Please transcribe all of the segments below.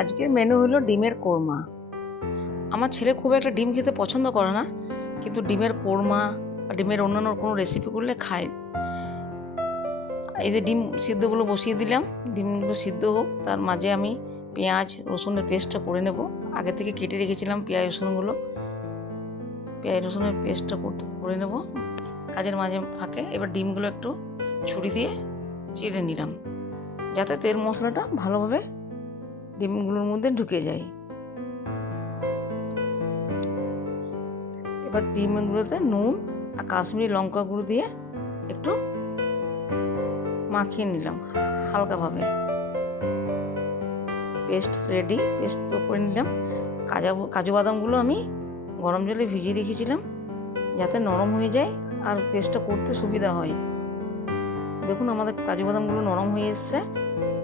আজকের মেনু হলো ডিমের কোরমা। আমার ছেলে খুব একটা ডিম খেতে পছন্দ করে না, কিন্তু ডিমের কোরমা বা ডিমের অন্যান্য কোনো রেসিপি করলে খায়। এই যে ডিম সিদ্ধগুলো বসিয়ে দিলাম, ডিমগুলো সিদ্ধ হোক, তার মাঝে আমি পেঁয়াজ রসুনের পেস্টটা করে নেব। আগে থেকে কেটে রেখেছিলাম পেঁয়াজ রসুনের পেস্টটা করে নেব কাজের মাঝে ফাঁকে। এবার ডিমগুলো একটু ছুরি দিয়ে চিড়ে নিলাম, যাতে তেল মশলাটা ভালোভাবে ডিমগুলোর মধ্যে ঢুকে যায়। এবার ডিমগুলোতে নুন আর কাশ্মীরি লঙ্কা গুঁড়ো দিয়ে একটু মাখিয়ে নিলাম হালকাভাবে। পেস্ট রেডি, পেস্ট তো করে নিলাম। কাজু বাদামগুলো আমি গরম জলে ভিজিয়ে রেখেছিলাম, যাতে নরম হয়ে যায় আর পেস্টটা করতে সুবিধা হয়। দেখুন আমাদের কাজু বাদামগুলো নরম হয়ে এসছে।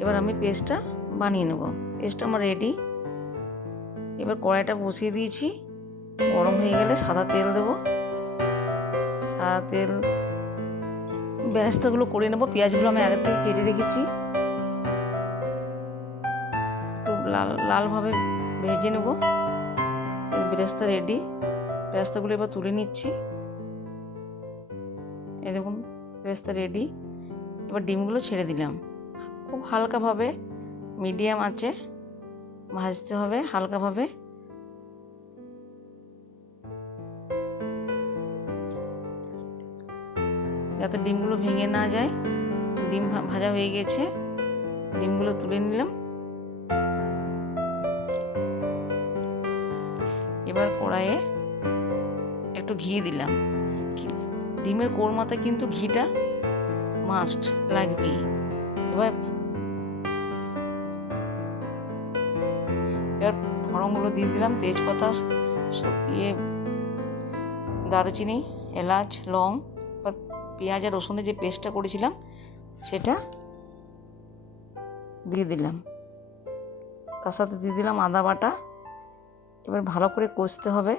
এবার আমি পেস্টটা বানিয়ে নেব। পেস্টটা আমার রেডি। এবার কড়াইটা বসিয়ে দিয়েছি, গরম হয়ে গেলে সাদা তেল দেবো। সাদা তেল বেরেস্তাগুলো করে নেব। পেঁয়াজগুলো আমি আগের থেকে কেটে রেখেছি, একটু লালভাবে ভেজে নেব। বেরেস্তা রেডি। বেরেস্তাগুলো এবার তুলে নিচ্ছি। এই দেখুন বেরেস্তা রেডি। এবার ডিমগুলো ছেড়ে দিলাম। খুব হালকাভাবে মিডিয়াম আঁচে ভাজতে হবে, হালকাভাবে। যাতে ডিমগুলো ভেঙে না যায়। ডিম ভাজা হয়ে গেছে, ডিমগুলো তুলে নিলাম। এবার কড়াইয়ে একটু ঘি দিলাম। ডিমের কোরমাতে কিন্তু ঘিটা মাস্ট লাগবেই। এবার ফোড়নগুলো দিয়ে দিলাম, তেজপাতা, দারুচিনি, এলাচ, লং। এবার পেঁয়াজ আর রসুনের যে পেস্টটা করেছিলাম সেটা দিয়ে দিলাম। তার সাথে দিয়ে দিলাম আদা বাটা। এবার ভালো করে কষতে হবে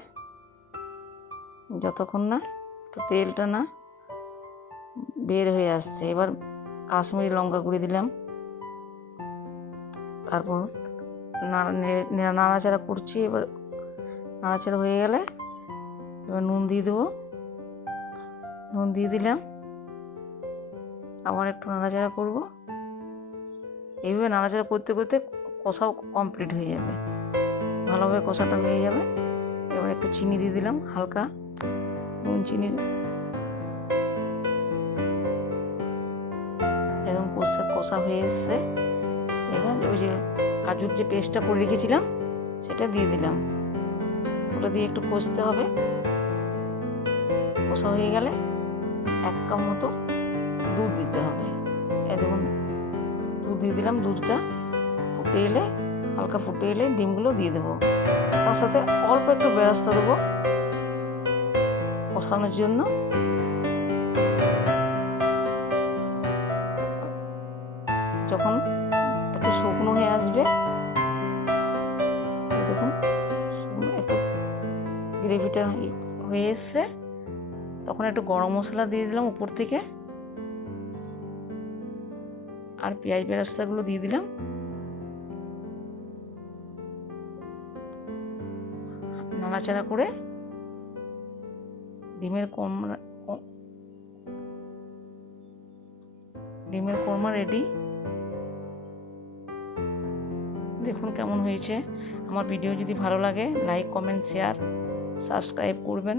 যতক্ষণ না একটু তেলটা না বের হয়ে আসছে। এবার কাশ্মীরি লঙ্কা গুঁড়ি দিলাম। তারপর নাড়াচাড়া করছি। এবার নাড়াচাড়া হয়ে গেলে এবার নুন দিয়ে দেবো। নুন দিয়ে দিলাম, আবার একটু নাড়াচাড়া করব। এইভাবে নাড়াচাড়া করতে করতে কষাও কমপ্লিট হয়ে যাবে, ভালোভাবে কষাটা হয়ে যাবে। এবার একটু চিনি দিয়ে দিলাম, হালকা নুন চিনি। একদম কষা হয়ে এসছে। এবার ওই যে কাজুর যে পেস্টটা করে রেখেছিলাম সেটা দিয়ে দিলাম। ওটা দিয়ে একটু কষতে হবে। কষা হয়ে গেলে 1 কাপ মতো দুধ দিতে হবে। দেখুন দুধ দিয়ে দিলাম। দুধটা ফুটে এলে, হালকা ফুটে এলে ডিমগুলো দিয়ে দেবো। তার সাথে অল্প একটু বেরেস্তা দেবো কষানোর জন্য। যখন একটু শুকনো হয়ে আসবে, দেখুন একটু গ্রেভিটা হয়ে এসছে, তখন একটু গরম মশলা দিয়ে দিলাম উপর থেকে, আর পেঁয়াজ বেরেস্তাগুলো দিয়ে দিলাম। নাড়াচাড়া করে ডিমের কোরমা রেডি। দেখুন কেমন হয়েছে। আমার ভিডিও যদি ভালো লাগে লাইক, কমেন্ট, শেয়ার, সাবস্ক্রাইব করবেন।